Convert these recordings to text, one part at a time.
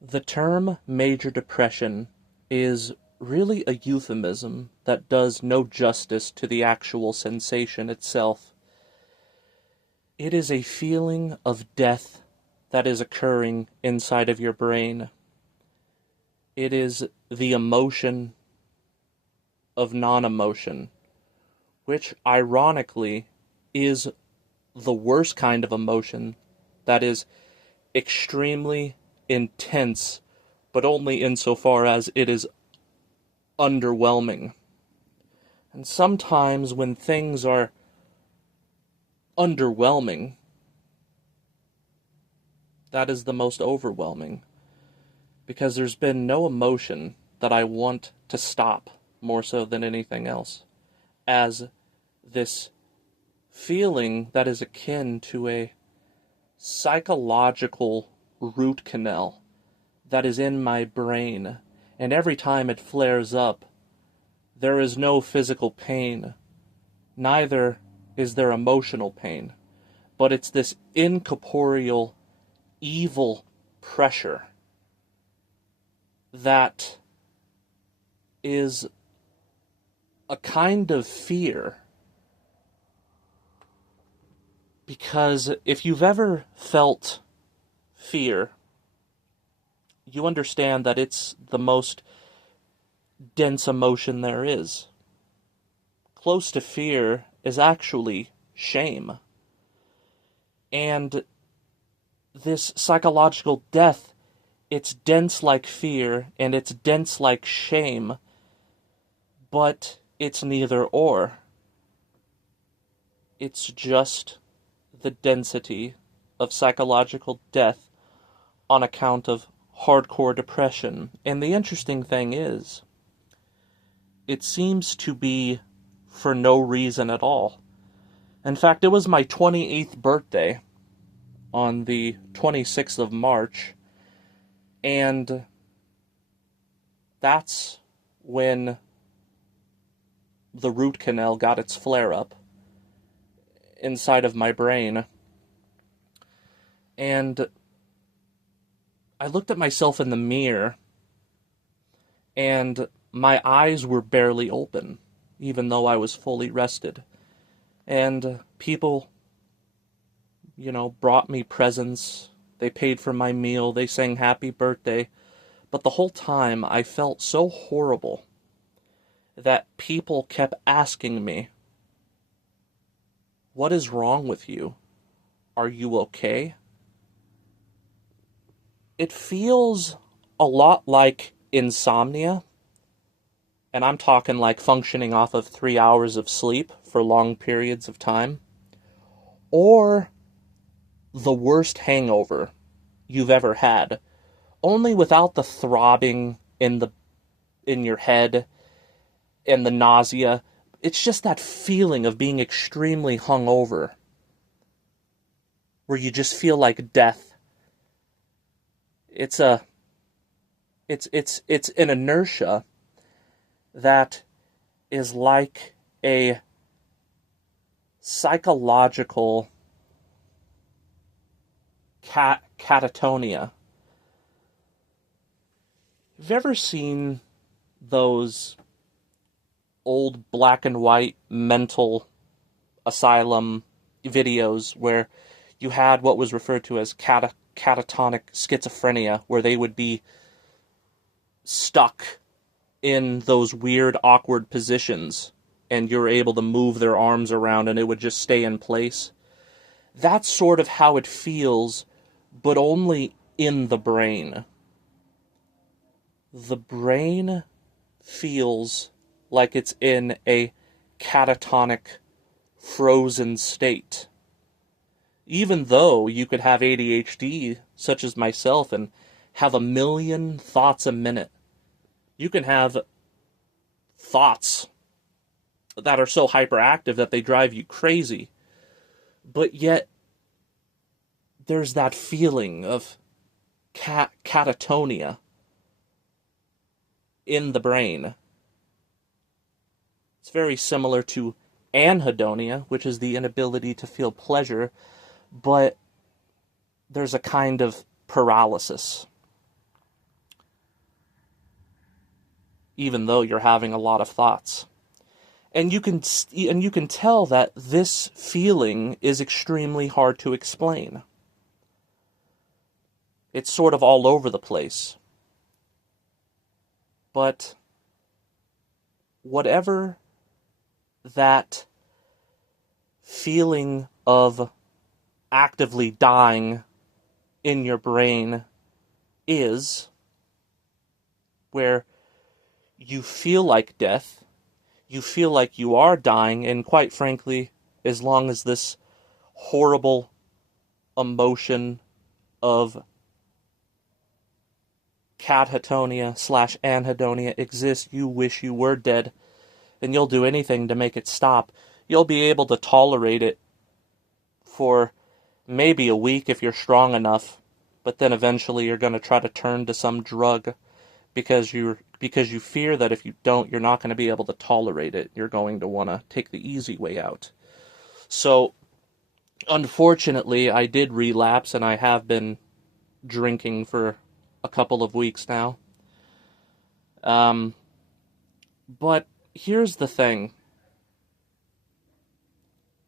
The term major depression is really a euphemism that does no justice to the actual sensation itself. It is a feeling of death that is occurring inside of your brain. It is the emotion of non-emotion, which ironically is the worst kind of emotion that is extremely intense, but only insofar as it is underwhelming. And sometimes when things are underwhelming, that is the most overwhelming, because there's been no emotion that I want to stop more so than anything else, as this feeling that is akin to a psychological root canal that is in my brain, and every time it flares up, there is no physical pain, neither is there emotional pain, but it's this incorporeal, evil pressure that is a kind of fear. Because if you've ever felt fear, you understand that it's the most dense emotion there is. Close to fear is actually shame. And this psychological death, it's dense like fear and it's dense like shame, but it's neither or. It's just the density of psychological death on account of hardcore depression. And the interesting thing is, it seems to be for no reason at all. In fact, it was my 28th birthday on the 26th of March, and that's when the root canal got its flare-up inside of my brain. And I looked at myself in the mirror, and my eyes were barely open, even though I was fully rested. And people, brought me presents. They paid for my meal. They sang happy birthday. But the whole time I felt so horrible that people kept asking me, "What is wrong with you? Are you okay?" It feels a lot like insomnia. And I'm talking like functioning off of 3 hours of sleep for long periods of time. Or the worst hangover you've ever had. Only without the throbbing in your head and the nausea. It's just that feeling of being extremely hungover, where you just feel like death. It's an inertia that is like a psychological catatonia. Have you ever seen those old black and white mental asylum videos where you had what was referred to as catatonic schizophrenia, where they would be stuck in those weird, awkward positions, and you're able to move their arms around and it would just stay in place? That's sort of how it feels, but only in the brain. The brain feels like it's in a catatonic, frozen state. Even though you could have ADHD, such as myself, and have a million thoughts a minute. You can have thoughts that are so hyperactive that they drive you crazy. But yet, there's that feeling of catatonia in the brain. It's very similar to anhedonia, which is the inability to feel pleasure, but there's a kind of paralysis. even though you're having a lot of thoughts. And you can tell that this feeling is extremely hard to explain. It's sort of all over the place. But whatever that feeling of actively dying in your brain is, where you feel like death, you feel like you are dying, and quite frankly, as long as this horrible emotion of catatonia/anhedonia exists, you wish you were dead, and you'll do anything to make it stop. You'll be able to tolerate it for maybe a week if you're strong enough, but then eventually you're going to try to turn to some drug because you fear that if you don't, you're not going to be able to tolerate it. You're going to want to take the easy way out. So, unfortunately, I did relapse, and I have been drinking for a couple of weeks now. But here's the thing.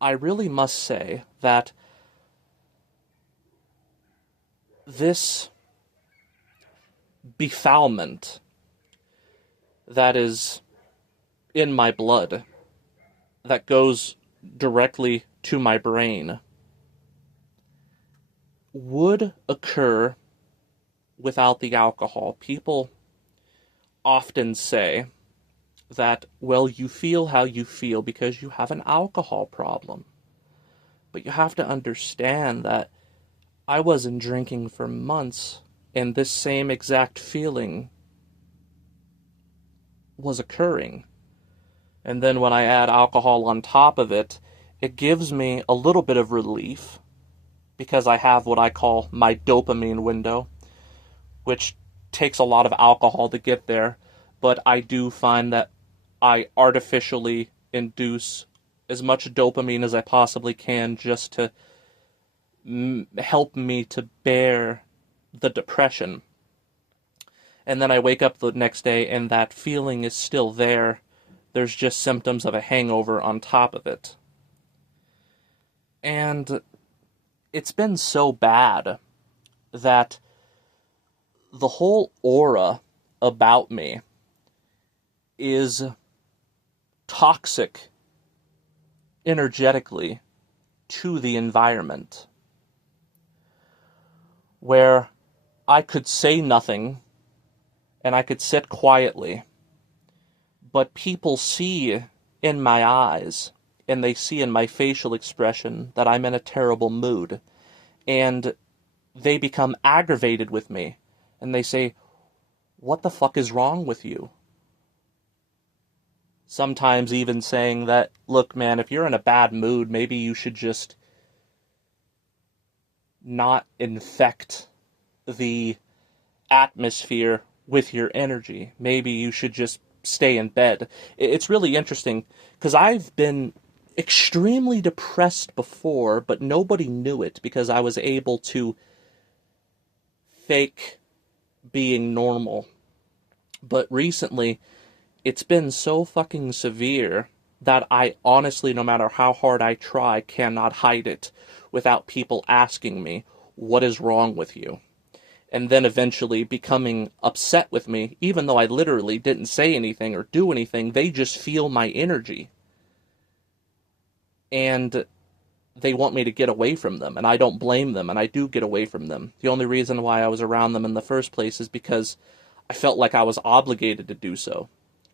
I really must say that this befoulment that is in my blood, that goes directly to my brain, would occur without the alcohol. People often say that, well, you feel how you feel because you have an alcohol problem. But you have to understand that I wasn't drinking for months, and this same exact feeling was occurring. And then when I add alcohol on top of it, it gives me a little bit of relief, because I have what I call my dopamine window, which takes a lot of alcohol to get there, but I do find that I artificially induce as much dopamine as I possibly can just to help me to bear the depression. And then I wake up the next day and that feeling is still there. There's just symptoms of a hangover on top of it. And it's been so bad that the whole aura about me is toxic energetically to the environment, where I could say nothing and I could sit quietly, but people see in my eyes and they see in my facial expression that I'm in a terrible mood, and they become aggravated with me and they say, "What the fuck is wrong with you?" Sometimes even saying that, "Look, man, if you're in a bad mood, maybe you should just not infect the atmosphere with your energy. Maybe you should just stay in bed." It's really interesting, because I've been extremely depressed before, but nobody knew it because I was able to fake being normal. But recently, it's been so fucking severe that I honestly, no matter how hard I try, cannot hide it without people asking me, "What is wrong with you?" And then eventually becoming upset with me, even though I literally didn't say anything or do anything. They just feel my energy. And they want me to get away from them, and I don't blame them, and I do get away from them. The only reason why I was around them in the first place is because I felt like I was obligated to do so.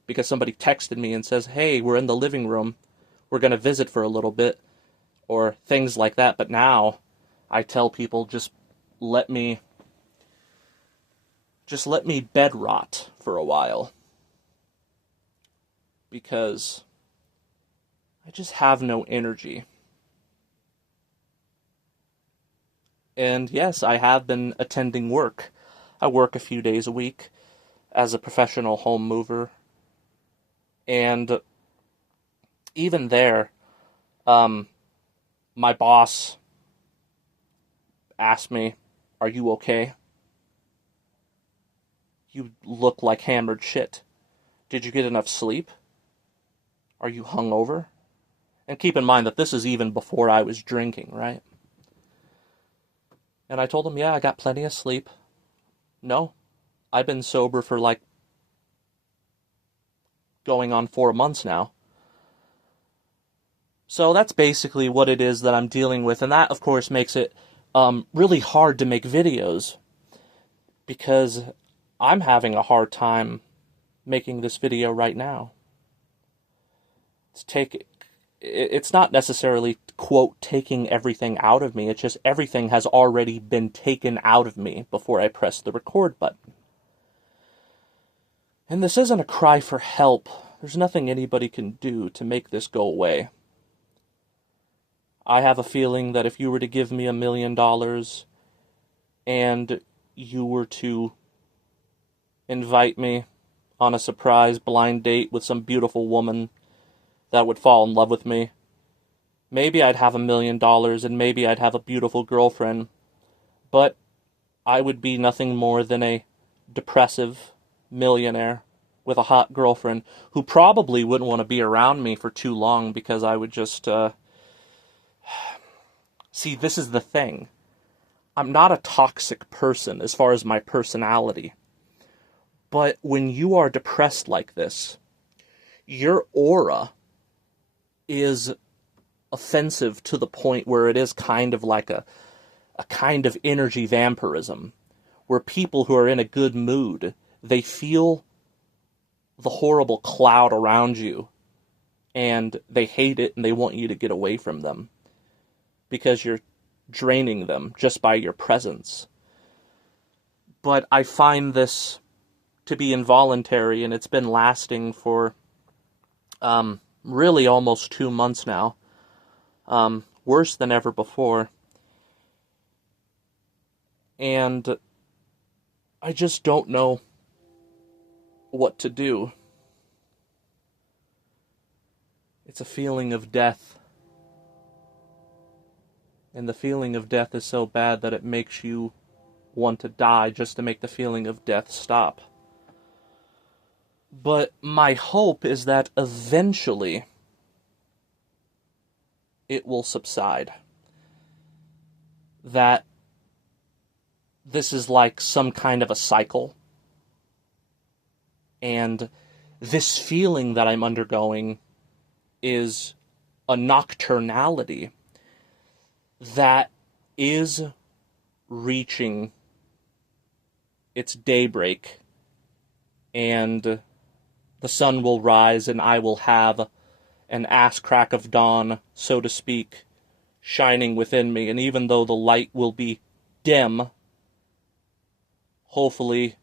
Because somebody texted me and says, "Hey, we're in the living room, we're going to visit for a little bit," or things like that. But now I tell people, just let me bed rot for a while, because I just have no energy. And yes, I have been attending work. I work a few days a week as a professional home mover. And even there, my boss asked me, "Are you okay? You look like hammered shit." Did you get enough sleep? Are you hungover? And keep in mind that this is even before I was drinking, right? And I told him, yeah, I got plenty of sleep. No, I've been sober for like going on 4 months now. So that's basically what it is that I'm dealing with. And that, of course, makes it really hard to make videos, because I'm having a hard time making this video right now. It's not necessarily, quote, taking everything out of me. It's just everything has already been taken out of me before I press the record button. And this isn't a cry for help. There's nothing anybody can do to make this go away. I have a feeling that if you were to give me $1 million and you were to invite me on a surprise blind date with some beautiful woman that would fall in love with me, maybe I'd have $1 million and maybe I'd have a beautiful girlfriend, but I would be nothing more than a depressive millionaire with a hot girlfriend who probably wouldn't want to be around me for too long, because I would just... See, this is the thing. I'm not a toxic person as far as my personality. But when you are depressed like this, your aura is offensive to the point where it is kind of like a kind of energy vampirism, where people who are in a good mood, they feel the horrible cloud around you, and they hate it and they want you to get away from them, because you're draining them just by your presence. But I find this to be involuntary, and it's been lasting for really almost 2 months now. Worse than ever before. And I just don't know what to do. It's a feeling of death. And the feeling of death is so bad that it makes you want to die just to make the feeling of death stop. But my hope is that eventually it will subside. That this is like some kind of a cycle. And this feeling that I'm undergoing is a nocturnality that is reaching its daybreak, and the sun will rise and I will have an ass crack of dawn, so to speak, shining within me. And even though the light will be dim, hopefully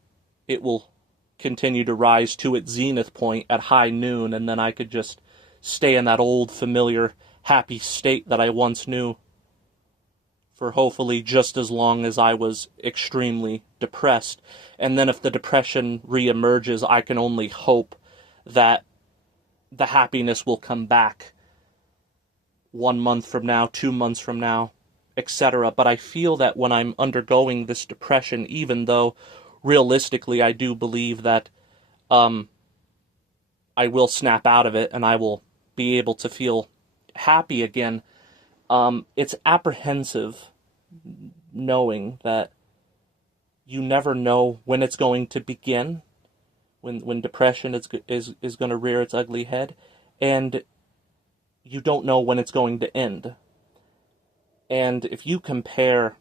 it will continue to rise to its zenith point at high noon, and then I could just stay in that old familiar happy state that I once knew for hopefully just as long as I was extremely depressed. And then if the depression reemerges, I can only hope that the happiness will come back 1 month from now, 2 months from now, etc. But I feel that when I'm undergoing this depression, even though realistically I do believe that I will snap out of it and I will be able to feel happy again, it's apprehensive knowing that you never know when it's going to begin, when depression is going to rear its ugly head, and you don't know when it's going to end. And if you compare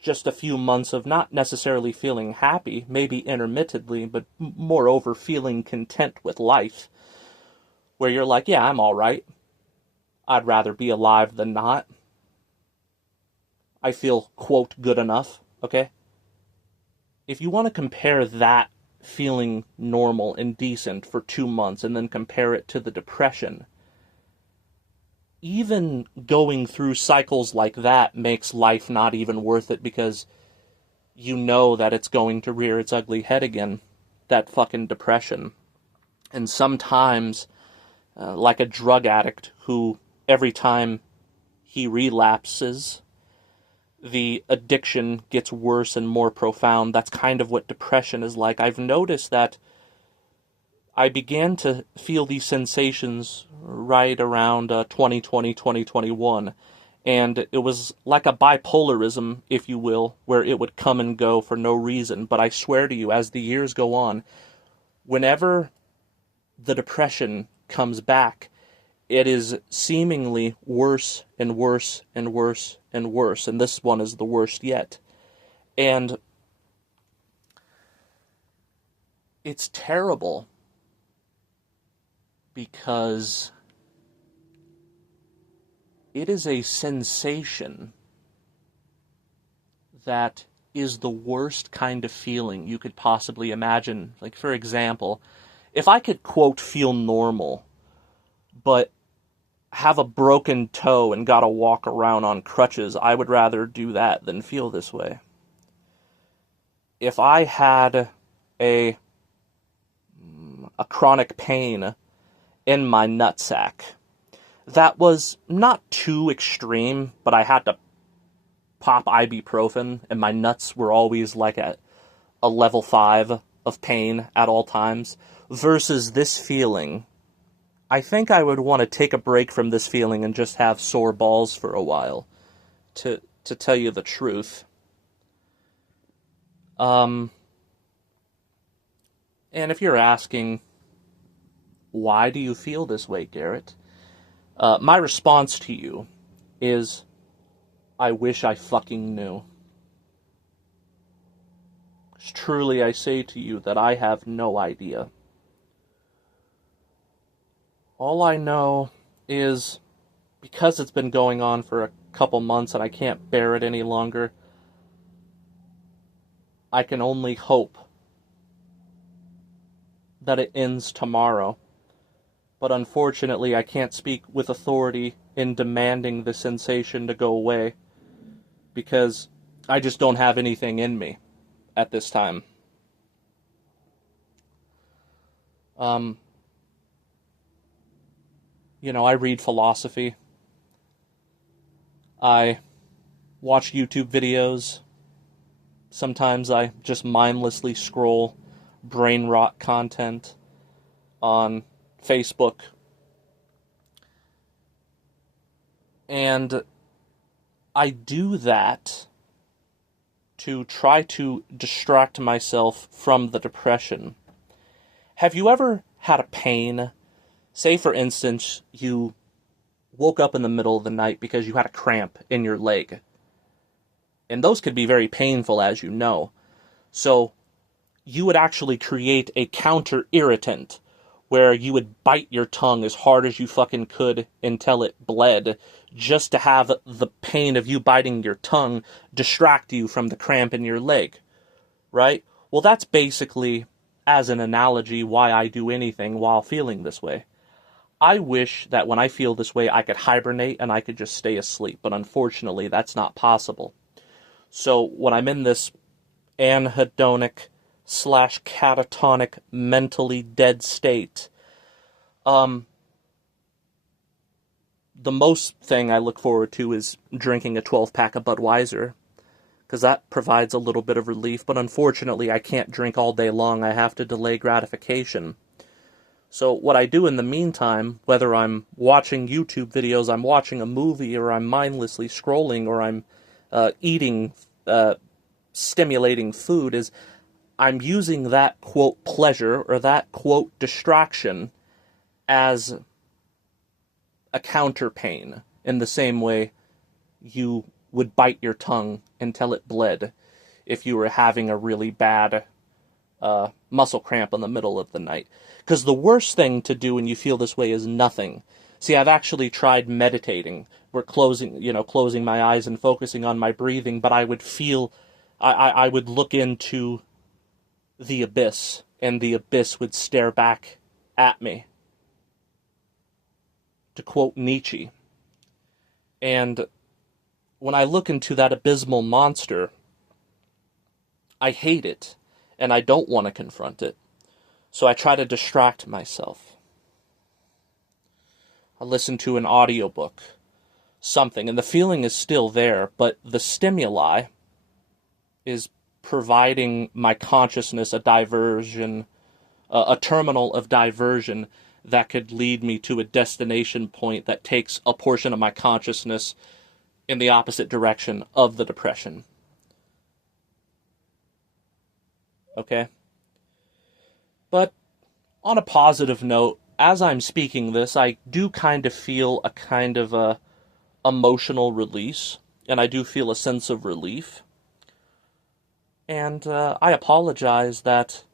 just a few months of not necessarily feeling happy, maybe intermittently, but moreover feeling content with life, where you're like, yeah, I'm all right. I'd rather be alive than not. I feel, quote, good enough, okay? If you want to compare that feeling normal and decent for 2 months and then compare it to the depression, even going through cycles like that makes life not even worth it, because you know that it's going to rear its ugly head again, that fucking depression. And sometimes, like a drug addict who every time he relapses, the addiction gets worse and more profound. That's kind of what depression is like. I've noticed that I began to feel these sensations right around 2020, 2021. And it was like a bipolarism, if you will, where it would come and go for no reason. But I swear to you, as the years go on, whenever the depression comes back, it is seemingly worse and worse and worse and worse. And this one is the worst yet. And it's terrible because it is a sensation that is the worst kind of feeling you could possibly imagine. Like, for example, if I could, quote, feel normal, but have a broken toe and gotta walk around on crutches, I would rather do that than feel this way. If I had a chronic pain in my nutsack that was not too extreme, but I had to pop ibuprofen, and my nuts were always like at a level 5 of pain at all times, versus this feeling, I think I would want to take a break from this feeling and just have sore balls for a while, to tell you the truth. And if you're asking, why do you feel this way, Garrett? My response to you is, I wish I fucking knew. 'Cause truly I say to you that I have no idea. All I know is, because it's been going on for a couple months and I can't bear it any longer, I can only hope that it ends tomorrow. But unfortunately, I can't speak with authority in demanding the sensation to go away, because I just don't have anything in me at this time. I read philosophy. I watch YouTube videos. Sometimes I just mindlessly scroll brain rot content on Facebook. And I do that to try to distract myself from the depression. Have you ever had a pain? Say, for instance, you woke up in the middle of the night because you had a cramp in your leg. And those could be very painful, as you know. So you would actually create a counter-irritant where you would bite your tongue as hard as you fucking could until it bled, just to have the pain of you biting your tongue distract you from the cramp in your leg, right? Well, that's basically, as an analogy, why I do anything while feeling this way. I wish that when I feel this way, I could hibernate and I could just stay asleep, but unfortunately, that's not possible. So when I'm in this anhedonic / catatonic, mentally dead state, the most thing I look forward to is drinking a 12-pack of Budweiser, because that provides a little bit of relief, but unfortunately I can't drink all day long. I have to delay gratification. So what I do in the meantime, whether I'm watching YouTube videos, I'm watching a movie, or I'm mindlessly scrolling, or I'm eating stimulating food, is I'm using that, quote, pleasure, or that, quote, distraction as a counter pain, in the same way you would bite your tongue until it bled if you were having a really bad muscle cramp in the middle of the night. Because the worst thing to do when you feel this way is nothing. See, I've actually tried meditating, where closing my eyes and focusing on my breathing, but I would feel, I would look into the abyss, and the abyss would stare back at me, to quote Nietzsche. And when I look into that abysmal monster, I hate it, and I don't want to confront it. So I try to distract myself. I listen to an audiobook, something, and the feeling is still there, but the stimuli is providing my consciousness a diversion a terminal of diversion that could lead me to a destination point that takes a portion of my consciousness in the opposite direction of the depression. Okay? But on a positive note, as I'm speaking this, I do kind of feel a kind of a emotional release, and I do feel a sense of relief. And I apologize that,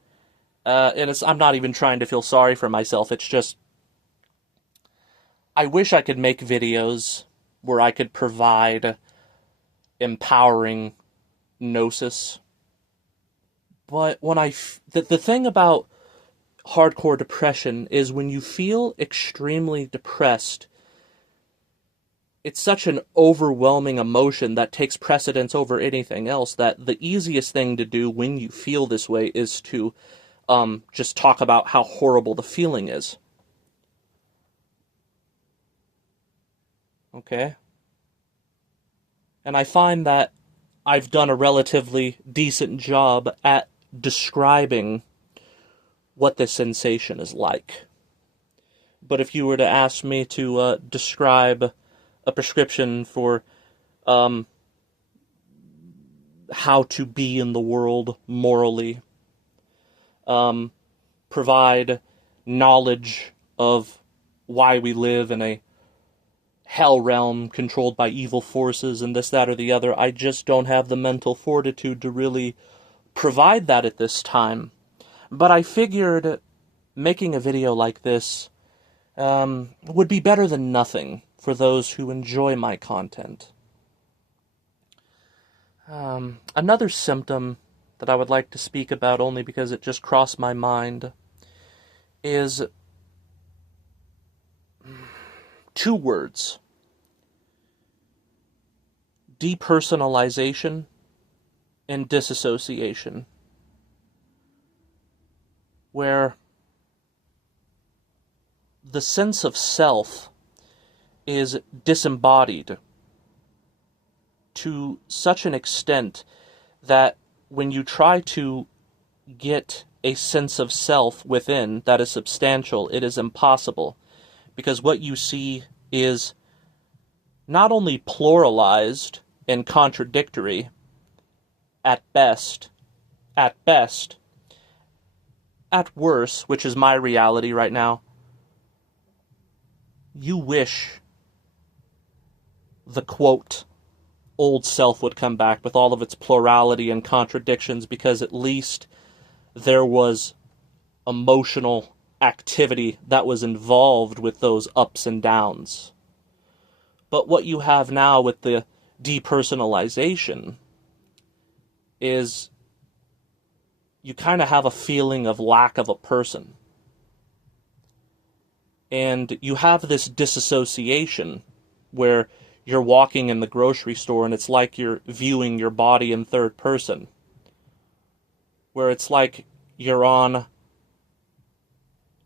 and I'm not even trying to feel sorry for myself, it's just, I wish I could make videos where I could provide empowering gnosis. But when the thing about hardcore depression is when you feel extremely depressed, it's such an overwhelming emotion that takes precedence over anything else that the easiest thing to do when you feel this way is to just talk about how horrible the feeling is. Okay? And I find that I've done a relatively decent job at describing what this sensation is like. But if you were to ask me to describe a prescription for how to be in the world morally, provide knowledge of why we live in a hell realm controlled by evil forces and this, that, or the other, I just don't have the mental fortitude to really provide that at this time. But I figured making a video like this would be better than nothing for those who enjoy my content. Another symptom that I would like to speak about, only because it just crossed my mind, is 2 words: depersonalization and disassociation, where the sense of self is disembodied to such an extent that when you try to get a sense of self within that is substantial, it is impossible, because what you see is not only pluralized and contradictory at best, at worst, which is my reality right now, you wish the, quote, old self would come back with all of its plurality and contradictions, because at least there was emotional activity that was involved with those ups and downs. But what you have now with the depersonalization is you kind of have a feeling of lack of a person. And you have this disassociation where you're walking in the grocery store and it's like you're viewing your body in third person. Where it's like you're on,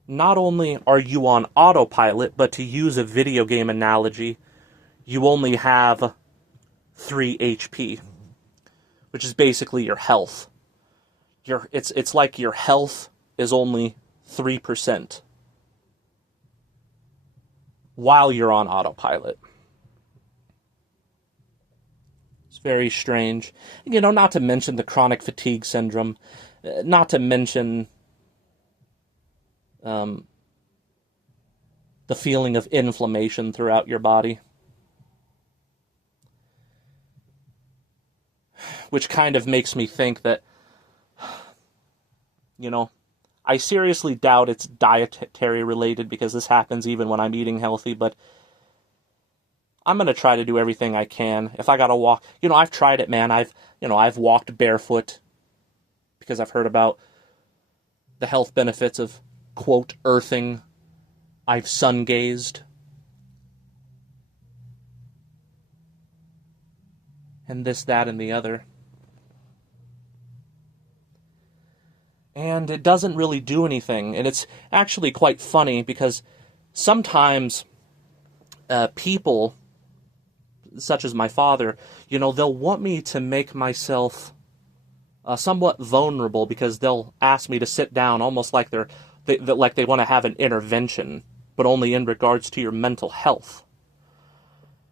not only are you on autopilot, but to use a video game analogy, you only have 3 HP, which is basically your health. It's like your health is only 3% while you're on autopilot. It's very strange. You know, not to mention the chronic fatigue syndrome, not to mention the feeling of inflammation throughout your body, which kind of makes me think that, you know, I seriously doubt it's dietary related, because this happens even when I'm eating healthy, but I'm going to try to do everything I can. If I got to walk, you know, I've tried it, man. I've walked barefoot because I've heard about the health benefits of, quote, earthing. I've sun-gazed. And this, that, and the other. And it doesn't really do anything. And it's actually quite funny, because sometimes people, such as my father, you know, they'll want me to make myself somewhat vulnerable, because they'll ask me to sit down almost like they want to have an intervention, but only in regards to your mental health.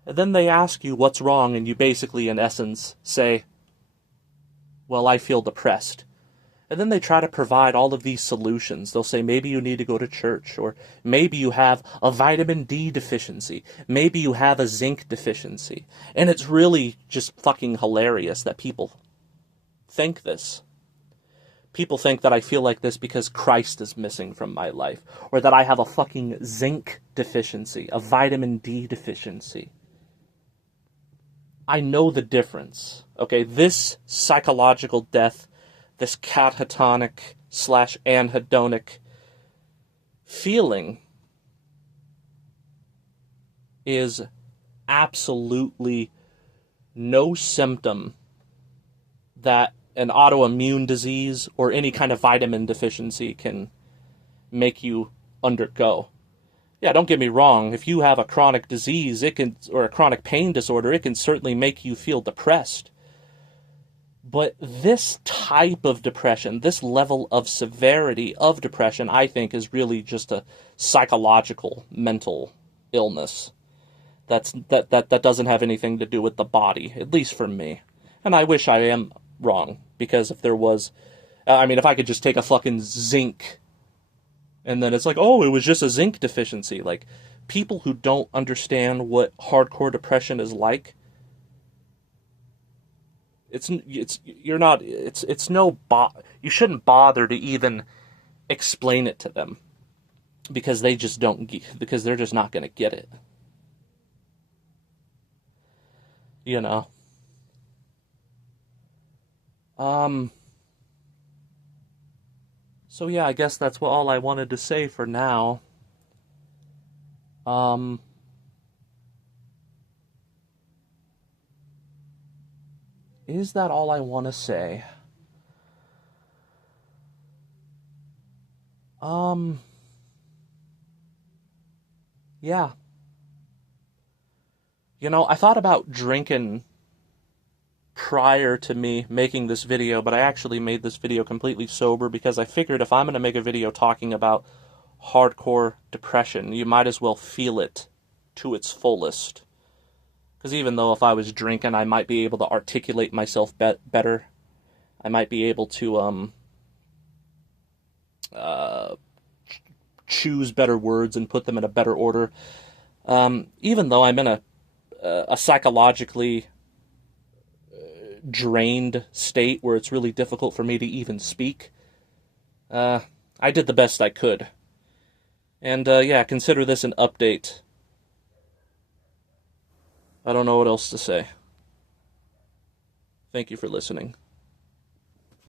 And then they ask you what's wrong, and you basically, in essence, say, well, I feel depressed. And then they try to provide all of these solutions. They'll say, maybe you need to go to church, or maybe you have a vitamin D deficiency, maybe you have a zinc deficiency. And it's really just fucking hilarious that people think this. People think that I feel like this because Christ is missing from my life, or that I have a fucking zinc deficiency, a vitamin D deficiency. I know the difference, okay? This psychological death, this catatonic / anhedonic feeling is absolutely no symptom that an autoimmune disease or any kind of vitamin deficiency can make you undergo. Yeah, don't get me wrong, if you have a chronic disease, or a chronic pain disorder, it can certainly make you feel depressed. But this type of depression, this level of severity of depression, I think is really just a psychological mental illness. That doesn't have anything to do with the body, at least for me. And I wish I am wrong, because if there was, if I could just take a fucking zinc, and then it's like, oh, it was just a zinc deficiency. Like, people who don't understand what hardcore depression is like, you shouldn't bother to even explain it to them, because they just because they're just not going to get it. You know. So yeah, I guess that's all I wanted to say for now. Is that all I want to say? Yeah. I thought about drinking prior to me making this video, but I actually made this video completely sober, because I figured if I'm going to make a video talking about hardcore depression, you might as well feel it to its fullest. Because even though if I was drinking, I might be able to articulate myself better. I might be able to choose better words and put them in a better order. Even though I'm in a psychologically drained state where it's really difficult for me to even speak, I did the best I could. And yeah, consider this an update. I don't know what else to say. Thank you for listening.